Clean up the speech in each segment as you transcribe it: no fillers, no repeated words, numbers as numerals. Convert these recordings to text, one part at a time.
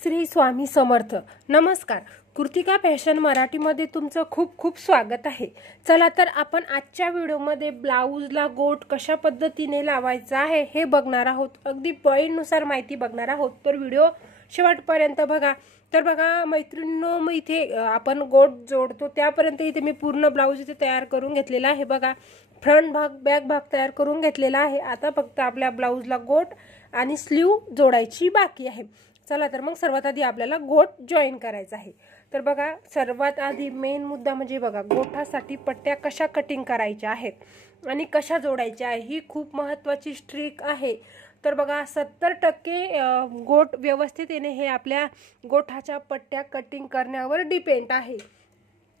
श्री स्वामी समर्थ. नमस्कार. कृतिका फॅशन मराठीमध्ये तुमचं खूप खूप स्वागत आहे. चला तर आपण आजच्या व्हिडिओमध्ये ब्लाऊजला गोट कशा पद्धतीने लावायचा आहे हे बघणार आहोत. अगदी पॉइंटनुसार माहिती बघणार आहोत, तर व्हिडिओ शेवटपर्यंत बघा. तर बघा मैत्रिणींनो, मी इथे आपण गोट जोडतो त्यापर्यंत इथे मी पूर्ण ब्लाऊज इथे तयार करून घेतलेला आहे. बघा, फ्रंट भाग बॅक भाग तयार करून घेतलेला आहे. आता फक्त आपल्या ब्लाऊजला गोट आणि स्लीव जोडायची बाकी आहे. चला तर मग सर्वात आधी आपल्याला गोट जॉईन करायचा आहे. तर बघा, सर्वात आधी मेन मुद्दा म्हणजे बघा, गोठासाठी पट्ट्या कशा कटिंग करायच्या आहेत आणि कशा जोडायच्या आहे ही खूप महत्त्वाची ट्रिक आहे. तर बघा, 70% गोट व्यवस्थित येणे हे आपल्या गोठाच्या पट्ट्या कटिंग करण्यावर डिपेंड आहे.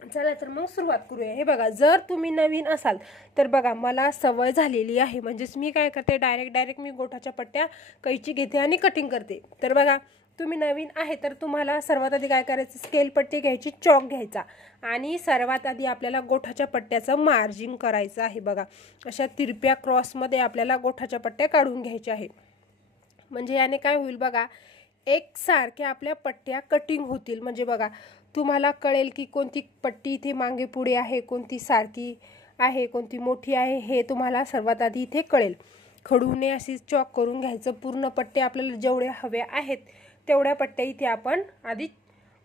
चला तर मग सुरुवात करूया. हे बघा, जर तुम्ही नवीन असाल तर बघा, मला सवय झालेली आहे, म्हणजेच मी काय करते, डायरेक्ट मी गोठाच्या पट्ट्या कैची घेते आणि कटिंग करते. तर बघा, तुम्ही नवीन आहे तर तुम्हाला सर्वात आधी काय करायचं, स्केल पट्टी घ्यायची, चॉक घ्यायचा आणि सर्वात आधी आपल्याला गोठाच्या पट्ट्याचं मार्जिंग करायचं आहे. बघा, अशा तिरप्या क्रॉसमध्ये आपल्याला गोठाच्या पट्ट्या काढून घ्यायच्या आहे. म्हणजे याने काय होईल बघा, एकसारख्या आपल्या पट्ट्या कटिंग होतील. म्हणजे बघा, तुम्हाला कळेल की कोणती पट्टी इथे मागे पुढे आहे, कोणती सारखी आहे, कोणती मोठी आहे, हे तुम्हाला सर्वात आधी इथे कळेल. खडूने अशी चॉक करून घ्यायचं. पूर्ण पट्ट्या आपल्याला जेवढ्या हव्या आहेत तेवढ्या पट्ट्या इथे आपण आधी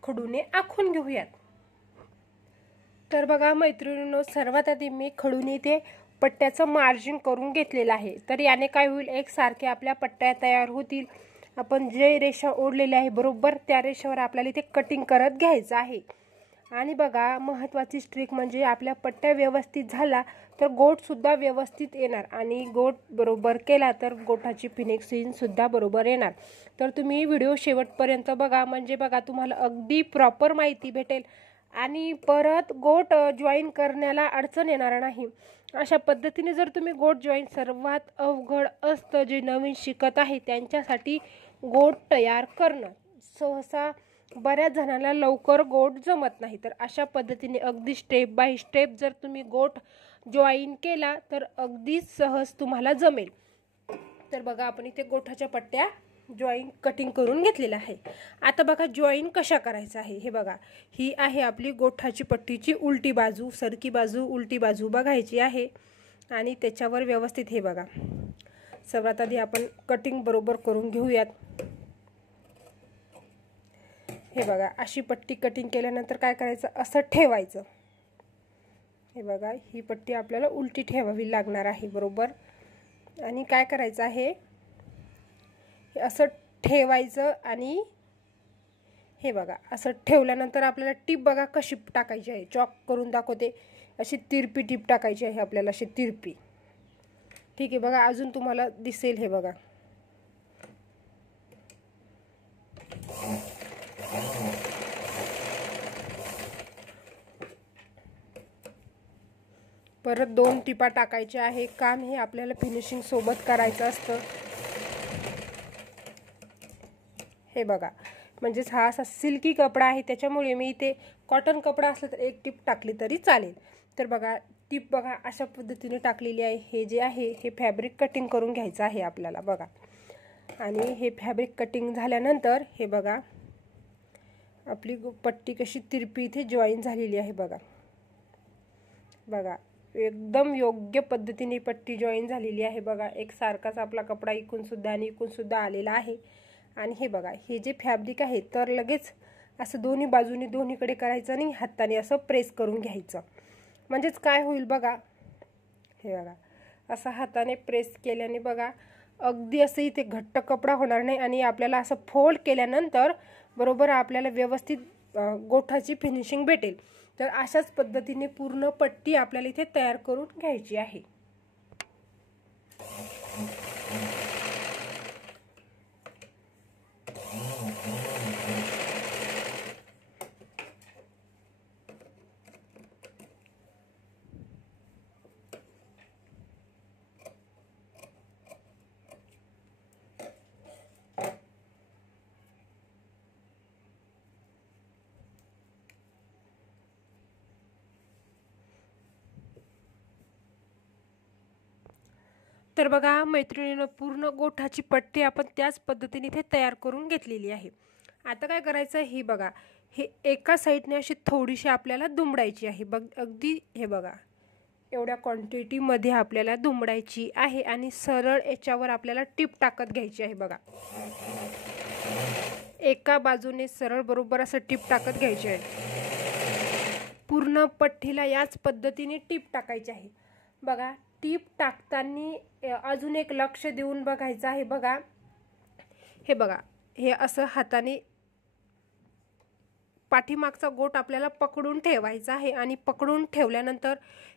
खडूने आखून घेऊयात. तर बघा मैत्रिणींनो, सर्वात आधी मी खडूने इथे पट्ट्याचं मार्जिन करून घेतलेलं आहे. तर याने काय होईल, एकसारख्या आपल्या पट्ट्या तयार होतील. आपण जे रेषा ओढलेल्या आहे बरोबर त्या रेषेवर आपल्याला इथे कटिंग करत घ्यायचं आहे. आणि बघा, महत्त्वाची ट्रिक म्हणजे आपल्या पट्ट्या व्यवस्थित झाला तर गोट सुद्धा व्यवस्थित येणार आणि गोट बरोबर केला तर गोठाची फिनिशिंग सुद्धा बरोबर येणार. तर तुम्ही व्हिडिओ शेवटपर्यंत बघा, म्हणजे बघा तुम्हाला अगदी प्रॉपर माहिती भेटेल आणि परत गोट जॉईन करण्याला अडचण येणार नाही. अशा पद्धतीने जर तुम्ही गोट जॉईन, सर्वात अवघड असतं जे नवीन शिकत आहे त्यांच्यासाठी गोट तयार करणं. सहसा बऱ्याच जणांना लवकर गोट जमत नाही. तर अशा पद्धतीने अगदी स्टेप बाय स्टेप जर तुम्ही गोट जॉईन केला तर अगदी सहज तुम्हाला जमेल. तर बघा, आपण इथे गोठाच्या पट्ट्या जॉईन कटिंग करून घेतलेल्या आहे. आता बघा, जॉईन कशा करायचं आहे. हे बघा, ही आहे आपली गोठाची पट्टीची उलटी बाजू. सरकी बाजू, उलटी बाजू बघायची आहे आणि त्याच्यावर व्यवस्थित हे बघा, सर्वात आधी आपण कटिंग बरोबर करून घेऊयात. हे बघा, अशी पट्टी कटिंग केल्यानंतर काय करायचं, असं ठेवायचं. हे बघा, ही पट्टी आपल्याला उलटी ठेवावी लागणार आहे बरोबर. आणि काय करायचं आहे, हे असं ठेवायचं आणि हे बघा, असं ठेवल्यानंतर आपल्याला टीप बघा कशी टाकायची आहे. चॉक करून दाखवते, अशी तिरपी टीप टाकायची आहे आपल्याला, अशी तिरपी. ठीक आहे, बघा अजून तुम्हाला दिसेल. हे बघा, परत 2 टिपा टाकायच्या आहे. काम हे आपल्याला फिनिशिंग सोबत करायचं असतं. हे बघा, म्हणजेच हा असा सिल्की कपडा आहे त्याच्यामुळे मी इथे कॉटन कपडा असला तर 1 टिप टाकली तरी चालेल. तर बघा, टिप बघा अशा पद्धतीने टाकलेली आहे. हे जे आहे हे फॅब्रिक कटिंग करून घ्यायचं आहे आपल्याला. बघा, आणि हे फॅब्रिक कटिंग झाल्यानंतर हे बघा, आपली पट्टी कशी तिरपी इथे जॉईन झालेली आहे. बघा बघा, एकदम योग्य पद्धतीने पट्टी जॉईन झालेली आहे. बघा, एकसारखाच आपला कपडा इकून सुद्धा आणि इकून सुद्धा आलेला आहे. आणि हे बघा, हे जे फॅब्रिक आहे तर लगेच असं दोन्ही बाजूनी दोन्हीकडे करायचं आणि हाताने असं प्रेस करून घ्यायचं. म्हणजेच काय होईल बघा, हे बघा, असं हाताने प्रेस केल्याने बघा अगदी असं इथे घट्ट कपडा होणार नाही आणि आपल्याला असं फोल्ड केल्यानंतर बरोबर आपल्याला व्यवस्थित गोठाची फिनिशिंग भेटेल. तर अशाच पद्धतीने पूर्ण पट्टी आपल्याला इथे तयार करून घ्यायची आहे. तर बघा मैत्रिणींनो, पूर्ण गोठाची पट्टी आपण त्याच पद्धतीने इथे तयार करून घेतलेली आहे. आता काय करायचं हे बघा, हे एका साईडने अशी थोडीशी आपल्याला दुमडायची आहे अगदी हे बघा एवढ्या क्वांटिटीमध्ये आपल्याला दुमडायची आहे आणि सरळ याच्यावर आपल्याला टीप टाकत घ्यायची आहे बघा। एका बाजूने सरळ बरोबर असं टीप टाकत घ्यायची आहे। पूर्ण पट्टीला याच पद्धतीने टीप टाकायची आहे बघा। टीप टाकताना अजून एक लक्ष देऊन बघायचं आहे बघा। हे बघा, हे असं हाताने पाठीमागचा गोट आपल्याला पकडून ठेवायचा आहे आणि पकडून ठेवल्यानंतर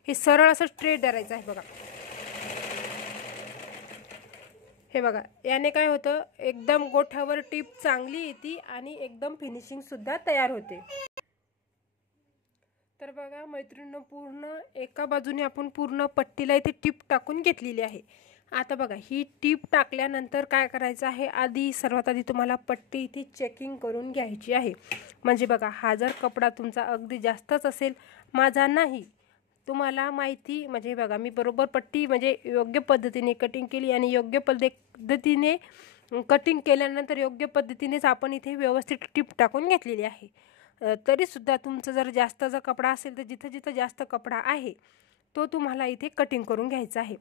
हे सरळ असं स्ट्रेट धरायचं आहे बघा। हे बघा, याने काय होतं, एकदम गोठ्यावर टीप चांगली येते आणि एकदम फिनिशिंग सुद्धा तयार होते। तर बघा मैत्रिणींनो, पूर्ण एका बाजूने आपण पूर्ण पट्टीला इथे टीप टाकून घेतलेली आहे। आता बघा, ही टीप टाकल्यानंतर काय करायचं आहे, सर्वात आधी तुम्हाला पट्टी इथे चेकिंग करून घ्यायची आहे। म्हणजे बघा, हा जर कपडा तुमचा अगदी जास्तच असेल, माझा नाही, तुम्हाला माहिती, म्हणजे बघा मी बरोबर पट्टी म्हणजे योग्य पद्धतीने कटिंग केली आणि योग्य पद्धतीने कटिंग केल्यानंतर योग्य पद्धतीनेच आपण इथे व्यवस्थित टीप टाकून घेतलेली आहे। तरीसुद्धा तुमचं जर जास्त कपडा असेल तर जिथं जिथं जास्त कपडा आहे तो तुम्हाला इथे कटिंग करून घ्यायचा आहे।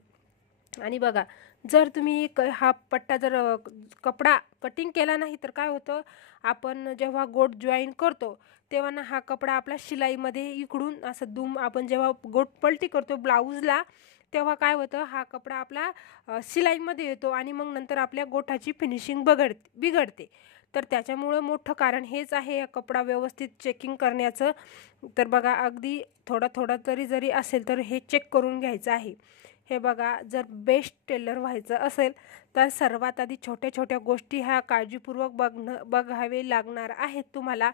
आणि बघा, जर तुम्ही हा पट्टा जर कपडा कटिंग केला नाही तर काय होतं, आपण जेव्हा गोट जॉईन करतो तेव्हा ना हा कपडा आपला शिलाईमध्ये इकडून असं आपण जेव्हा गोट पलटी करतो ब्लाऊजला तेव्हा काय होतं, हा कपडा आपला शिलाईमध्ये येतो आणि मग नंतर आपल्या गोठाची फिनिशिंग बिघडते। तर त्याच्यामुळं मोठं कारण हेच आहे कपडा व्यवस्थित चेकिंग करण्याचं। तर बघा, अगदी थोडा तरी जरी असेल तर हे चेक करून घ्यायचं आहे। हे बघा, जर बेस्ट टेलर व्हायचं असेल तर सर्वात आधी छोट्या छोट्या गोष्टी ह्या काळजीपूर्वक बघावे लागणार आहेत तुम्हाला।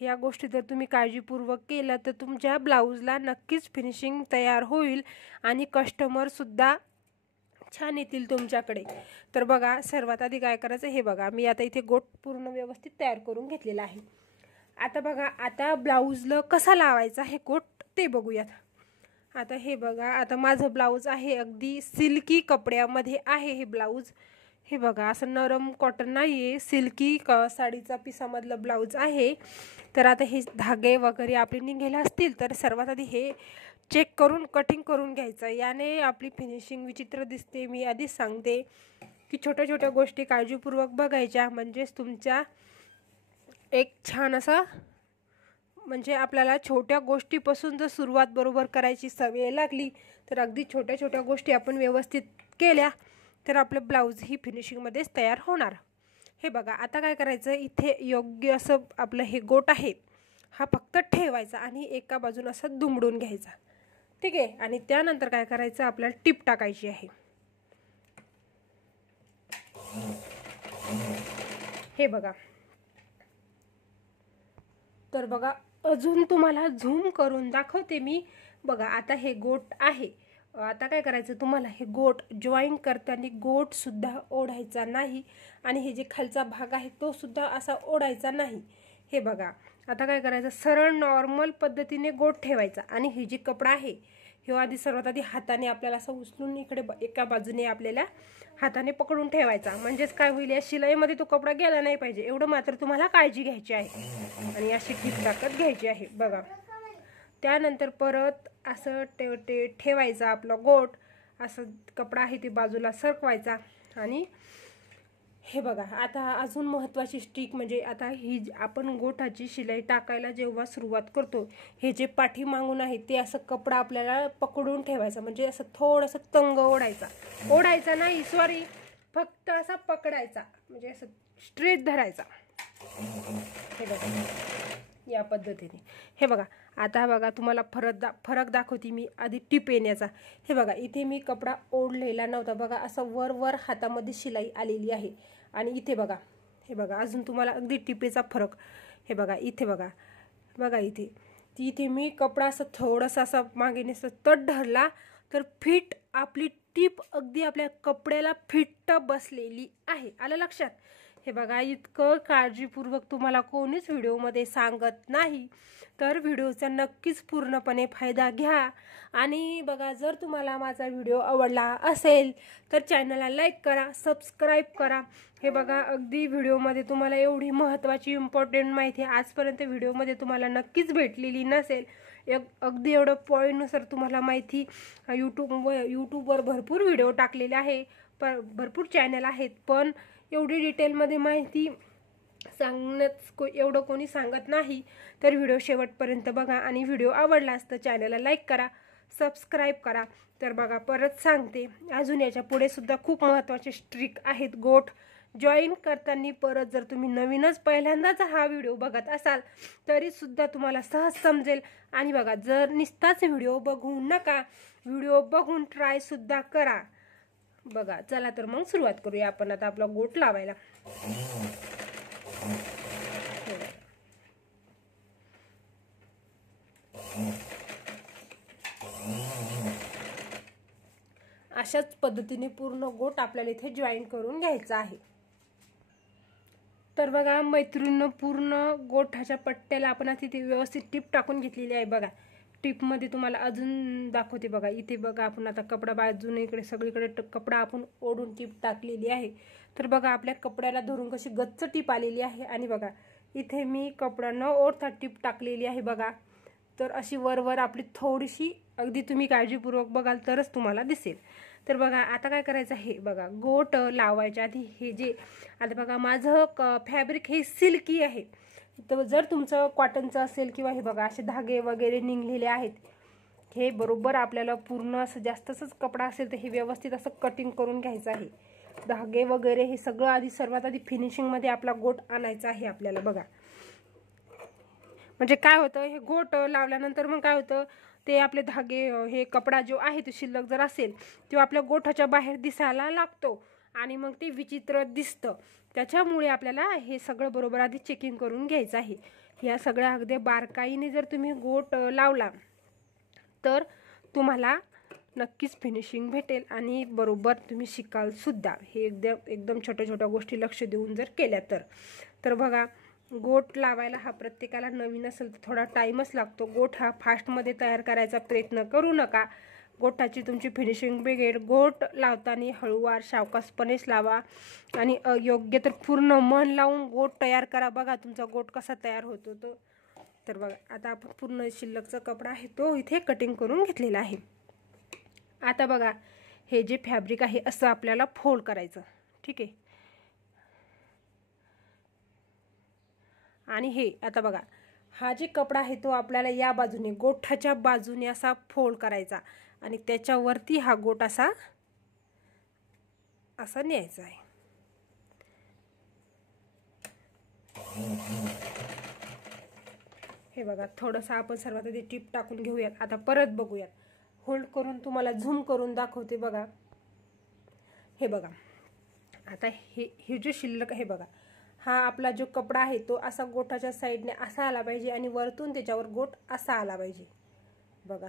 या गोष्टी जर तुम्ही काळजीपूर्वक केलं तर तुमच्या ब्लाऊजला नक्कीच फिनिशिंग तयार होईल आणि कस्टमरसुद्धा छान येतील तुमच्याकडे। तर बघा, सर्वात आधी काय करायचं, हे बघा मी आता इथे गोट पूर्ण व्यवस्थित तयार करून घेतलेला आहे। आता बघा, आता ब्लाऊजला कसा लावायचा हे गोट ते बघूयात। आता हे बघा, आता माझं ब्लाऊज आहे अगदी सिल्की कपड्यामध्ये आहे हे ब्लाऊज। हे बघा, असं नरम कॉटन नाही आहे, सिल्की साडीचा पिसामधलं ब्लाऊज आहे। तर आता हे धागे वगैरे आपले निघाले असतील तर सर्वात आधी हे चेक करून कटिंग करून घ्यायचं। याने आपली फिनिशिंग विचित्र दिसते। मी आधीच सांगते की छोट्या छोट्या गोष्टी काळजीपूर्वक बघायच्या, म्हणजेच तुमच्या एक छान असा, म्हणजे आपल्याला छोट्या गोष्टीपासून जर सुरुवात बरोबर करायची सवय लागली तर अगदी छोट्या छोट्या गोष्टी आपण व्यवस्थित केल्या तर आपलं ब्लाऊज ही फिनिशिंगमध्येच तयार होणार। हे बघा, आता काय करायचं, इथे योग्य असं आपलं हे गोट आहे हा फक्त ठेवायचा आणि एका बाजून असं दुमडून घ्यायचा, ठीक आहे। आणि त्यानंतर काय करायचं, आपल्याला टीप टाकायची आहे। हे बघा, तर बघा अजून तुम्हाला झूम करून दाखवते मी। बघा, आता हे गोट आहे। आता काय करायचं, तुम्हाला हे गोट जॉईन करताना गोट सुद्धा ओढायचा नाही आणि हे जे खालचा भाग आहे तो सुद्धा असा ओढायचा नाही। हे बघा, आता काय करायचं, सरळ नॉर्मल पद्धतीने गोट ठेवायचा आणि ही जी कपडा आहे हे आधी सर्वात आधी हाताने आपल्याला असं उचलून इकडे एका बाजूने आपल्याला हाताने पकडून ठेवायचा। म्हणजेच काय होईल, या शिलाईमध्ये तो कपडा गेला नाही पाहिजे एवढं मात्र तुम्हाला काळजी घ्यायची आहे आणि अशी टीप टाकत घ्यायची आहे बघा। त्यानंतर परत असं ठेवायचा आपला गोट, असं कपडा आहे ते बाजूला सरकवायचा। आणि हे बघा, आता अजून महत्त्वाची स्टिक म्हणजे आता ही आपण गोठाची शिलाई टाकायला जेव्हा सुरुवात करतो, हे जे पाठीमागून आहे ते असं कपडा आपल्याला पकडून ठेवायचा, म्हणजे असं थोडंसं तंग ओढायचा नाही, सॉरी, फक्त असा पकडायचा, म्हणजे असं स्ट्रेट धरायचा। हे बघा, या पद्धतीने। हे बघा, आता बघा तुम्हाला फरक दाखवते मी आधी टीप येण्याचा। हे बघा, इथे मी कपडा ओढलेला नव्हता बघा, असं वर हातामध्ये शिलाई आलेली आहे आणि इथे बघा, हे बघा अजून तुम्हाला अगदी टिपेचा फरक। हे बघा, इथे बघा इथे मी कपडा असं थोडंसं असं मागे नुसतं तट धरला तर फिट आपली टीप अगदी आपल्या कपड्याला फिट बसलेली आहे। आलं लक्षात? हे बघा, इतकं काळजीपूर्वक तुम्हाला कोणीच व्हिडिओमध्ये सांगत नाही, तर व्हिडिओचा नक्कीच पूर्णपणे फायदा घ्या। आणि बघा, जर तुम्हाला माझा व्हिडिओ आवडला असेल तर चॅनलला लाईक करा, सबस्क्राईब करा। हे बघा, अगदी व्हिडिओमध्ये तुम्हाला एवढी महत्त्वाची इम्पॉर्टंट माहिती आजपर्यंत व्हिडिओमध्ये तुम्हाला नक्कीच भेटलेली नसेल। अगदी एवढं पॉईंटनुसार तुम्हाला माहिती यूट्यूबवर भरपूर व्हिडिओ टाकलेले आहे, भरपूर चॅनल आहेत, पण एवढी डिटेलमध्ये माहिती सांगण्यात एवढं कोणी सांगत नाही। तर व्हिडिओ शेवटपर्यंत बघा आणि व्हिडिओ आवडलास तर चॅनलला लाईक करा, सबस्क्राईब करा। तर बघा, परत सांगते, अजून याच्या पुढे सुद्धा खूप महत्त्वाचे ट्रिक आहेत गोठ जॉईन करताना। परत जर तुम्ही नवीनच पहिल्यांदाच हा व्हिडिओ बघत असाल तरी सुद्धा तुम्हाला सहज समजेल। आणि बघा, जर नुसताच व्हिडिओ बघू नका, व्हिडिओ बघून ट्राय सुद्धा करा। बघा, चला तर मग सुरुवात करूया आपण आता आपला गोठ लावायला। अशाच पद्धतीने पूर्ण गोठ आपल्याला इथे जॉईन करून घ्यायचा आहे। तर बघा मैत्रिणींनो, पूर्ण गोठाच्या पट्ट्याला आपण आता इथे व्यवस्थित टीप टाकून घेतलेली आहे। बघा, टीपमध्ये तुम्हाला अजून दाखवते। बघा, इथे बघा, आपण आता कपडा बाजूने इकडे सगळीकडे कपडा आपण ओढून टीप टाकलेली आहे। तर बघा, आपल्या कपड्याला धरून कशी गच्च टीप आलेली आहे। आणि बघा, इथे मी कपडा न ओढता टीप टाकलेली आहे। बघा, तर अशी वरवर आपली थोडीशी, अगदी तुम्ही काळजीपूर्वक बघाल तरच तुम्हाला दिसेल। तर बघा, आता काय करायचं आहे, बघा, गोठ लावायच्या आधी हे जे, आता बघा, माझं फॅब्रिक हे सिल्की आहे। तर जर तुमचं कॉटनचं असेल किंवा हे बघा असे धागे वगैरे निघलेले आहेत, हे बरोबर आपल्याला पूर्ण असं जास्तच कपडा असेल तर हे व्यवस्थित असं कटिंग करून घ्यायचं आहे। धागे वगैरे हे सगळं आधी, सर्वात आधी फिनिशिंगमध्ये आपला गोठ आणायचा आहे आपल्याला। बघा, म्हणजे काय होतं, हे गोठ लावल्यानंतर मग काय होतं, ते आपले धागे, हे कपडा जो आहे तो शिल्लक जर असेल तो आपल्या गोठाच्या बाहेर दिसायला लागतो आणि मग ते विचित्र दिसतं। त्याच्यामुळे आपल्याला हे सगळं बरोबर आधी चेकिंग करून घ्यायचं आहे। या सगळ्या अगदी बारकाईने जर तुम्ही गोठ लावला तर तुम्हाला नक्कीच फिनिशिंग भेटेल आणि बरोबर तुम्ही शिकाल सुद्धा। हे एकदम छोट्या छोट्या गोष्टी लक्ष देऊन जर केल्या तर बघा, गोठ लावायला हा प्रत्येकाला नवीन असेल तर थोडा टाईमच लागतो। गोठ हा फास्टमध्ये तयार करायचा प्रयत्न करू नका, गोठाची तुमची फिनिशिंग बिघडेल। गोठ लावताना हळूवार सावकाशपणेच लावा आणि योग्य तर पूर्ण मन लावून गोठ तयार करा। बघा, तुमचा गोठ कसा तयार होतो तो। तर बघा, आता आपण पूर्ण शिल्लकचा कपडा आहे तो इथे कटिंग करून घेतलेला आहे। आता बघा, हे जे फॅब्रिक आहे असं आपल्याला फोल्ड करायचं, ठीक आहे। आणि हे आता बघा, हा जे कपडा आहे तो आपल्याला या बाजूने, गोठाच्या बाजूने असा फोल्ड करायचा आणि त्याच्यावरती हा गोठ असा न्यायचा आहे। हे बघा, थोडंसं आपण सर्वात आधी टीप टाकून घेऊयात। आता परत बघूयात, होल्ड करून तुम्हाला झूम करून दाखवते। बघा, हे बघा, आता हे जे शिल्लक आहे, बघा, हा आपला जो कपडा आहे तो असा गोठाच्या साईडने असा आला पाहिजे आणि वरतून त्याच्यावर गोठ असा आला पाहिजे। बघा,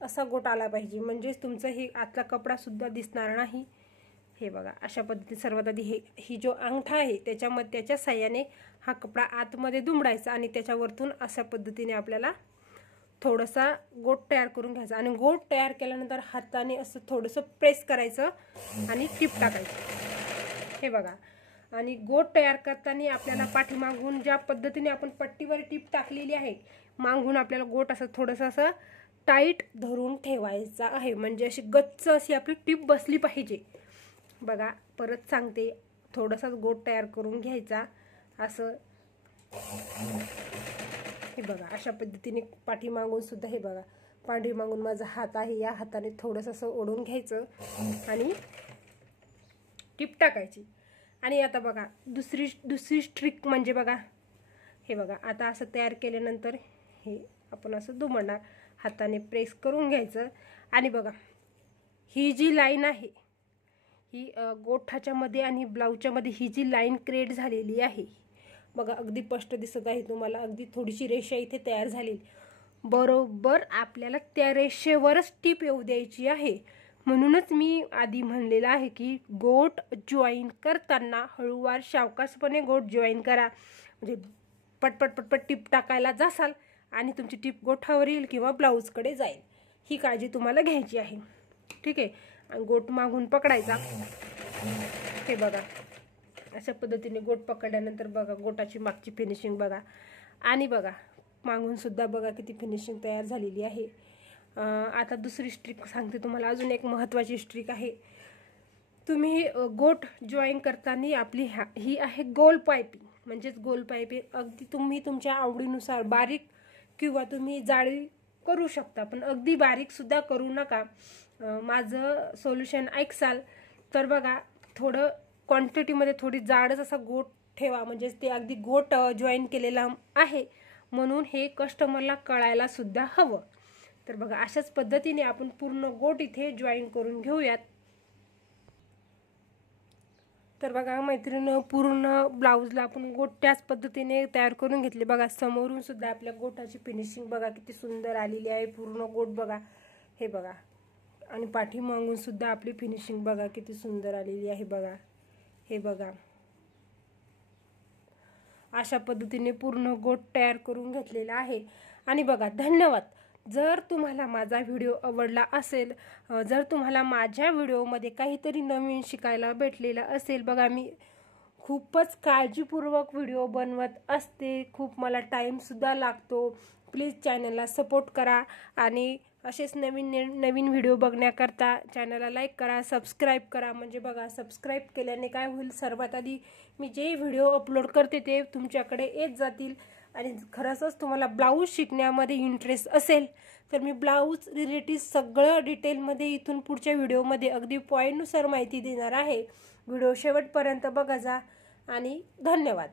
असा गोठ आला पाहिजे, म्हणजेच तुमचं हे आतला कपडा सुद्धा दिसणार नाही। हे बघा, अशा पद्धतीने सर्वात आधी ही जो अंगठा आहे त्याच्या साह्याने हा कपडा आतमध्ये दुमडायचा आणि त्याच्यावरतून अशा पद्धतीने आपल्याला थोडासा गोठ तयार करून घ्यायचा। आणि गोठ तयार केल्यानंतर हाताने असं थोडंसं प्रेस करायचं आणि टीप टाकायची। हे बघा, आणि गोठ तयार करताना आपल्याला पाठीमागून ज्या पद्धतीने आपण पट्टीवर टीप टाकलेली आहे, मागून आपल्याला गोठ असं थोडंसं असं टाईट धरून ठेवायचा आहे, म्हणजे अशी गच्च अशी आपली टीप बसली पाहिजे। बघा, परत सांगते, थोडासाच गोठ तयार करून घ्यायचा असं। हे बघा, अशा पद्धतीने पाठीमागून सुद्धा, हे बघा, पाठीमागून माझा हात आहे, या हाताने थोडंसं असं ओढून घ्यायचं आणि टीप टाकायची। आणि आता बघा, दुसरी ट्रिक म्हणजे बघा, हे बघा, आता असं तयार केल्यानंतर हे आपण असं दुमडणार, हाताने प्रेस करून घ्यायचं। आणि बघा, ही जी लाईन आहे, ही गोठाच्या मध्ये आणि ब्लाऊजच्या मध्ये ही जी लाईन क्रिएट झालेली आहे, बघा, अगदी स्पष्ट दिसत आहे तुम्हाला। अगदी थोडीशी रेषा इथे तयार झाली, बरोबर आपल्याला त्या रेषेवरच टीप येऊ द्यायची आहे। म्हणूनच मी आधी म्हणलेलं आहे की गोट जॉईन करताना हळूवार सावकाशपणे गोट जॉईन करा, म्हणजे पटपट पटपट टिप टाकायला जासाल आणि तुमची टिप गोठावर येईल किंवा ब्लाऊजकडे जाईल, ही काळजी तुम्हाला घ्यायची आहे. ठीक आहे. आणि गोट मागून पकडायचा. हे बघा, अशा पद्धतीने गोट पकडल्यानंतर बघा गोटाची मागची फिनिशिंग बघा, आणि बघा मागून सुद्धा बघा किती फिनिशिंग तयार झालेली आहे. आता दुसरी स्ट्रिक सांगते तुम्हाला, अजून एक महत्त्वाची स्ट्रिक आहे. तुम्ही गोट जॉईन करताना आपली ही आहे गोल पायपिंग, म्हणजेच गोल पायपिंग अगदी तुम्ही तुमच्या आवडीनुसार बारीक किंवा तुम्ही जाळी करू शकता, पण अगदी बारीक सुद्धा करू नका. माझं सोल्युशन ऐकसाल तर बघा, थोडं क्वांटिटीमध्ये थोडी जाडच असा गोट ठेवा, म्हणजेच ते अगदी गोट जॉईन केलेला आहे म्हणून हे कस्टमरला कळायला सुद्धा हवं. तर बघा अशाच पद्धतीने आपण पूर्ण गोट इथे जॉईन करून घेऊयात. तर बघा मैत्रिणी, पूर्ण ब्लाऊजला आपण गोट त्याच पद्धतीने तयार करून घेतले. बघा समोरून सुद्धा आपल्या गोटाची फिनिशिंग बघा किती सुंदर आलेली आहे. पूर्ण गोट बघा, हे बघा, आणि पाठीमागून सुद्धा आपली फिनिशिंग बघा किती सुंदर आलेली आहे. बघा, हे बघा, अशा पद्धतीने पूर्ण गोट तयार करून घेतलेला आहे. आणि बघा, धन्यवाद. जर तुम्हाला माझा व्हिडिओ आवडला असेल, जर तुम्हाला माझ्या व्हिडिओमध्ये काहीतरी नवीन शिकायला भेटलेलं असेल, बघा मी खूपच काळजीपूर्वक व्हिडिओ बनवत असते, खूप मला टाईमसुद्धा लागतो. प्लीज चॅनलला सपोर्ट करा आणि असेच नवीन नवीन व्हिडिओ बघण्याकरता चॅनलला लाईक करा, सबस्क्राईब करा. म्हणजे बघा, सबस्क्राईब केल्याने काय होईल, सर्वात आधी मी जे व्हिडिओ अपलोड करते ते तुमच्याकडे येत जातील. आणि खरंच तुम्हाला ब्लाऊज शिकण्यामध्ये इंटरेस्ट असेल तर मी ब्लाऊज रिलेटेड सगळं डिटेलमध्ये इथून पुढच्या व्हिडिओमध्ये अगदी पॉईंटनुसार माहिती देणार आहे. व्हिडिओ शेवटपर्यंत बघा जा आणि धन्यवाद.